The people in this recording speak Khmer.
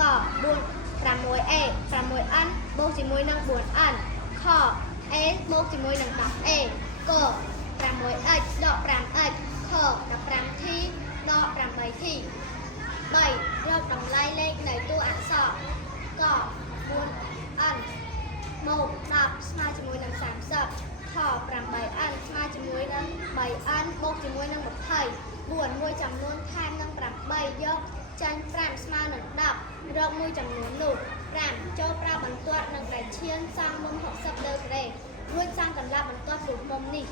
ក៏4 6a 6n បូកជាមួយនឹង 4n ខ a បូកជាមួយនឹង 10a ក 6x ដក 5x ខ 15t ដក 8t 3រកតម្លៃលេខនៃតួអក្សរក 4n បូក10ស្មើជាមួយនឹង30ខ 8n ស្មើជាមួយនឹង 3n បូកជាមួយនឹង20 4មួយចំនួនថែមនឹង8យកចាញ់5ស្មើនឹង10រកមួយចំនួននោះ5ចូលប្រើបន្ទាត់នឹងដែលឈានសងមុំ60ដឺក្រេរួចសងកន្លះបន្ទាត់រូបមុំនេះ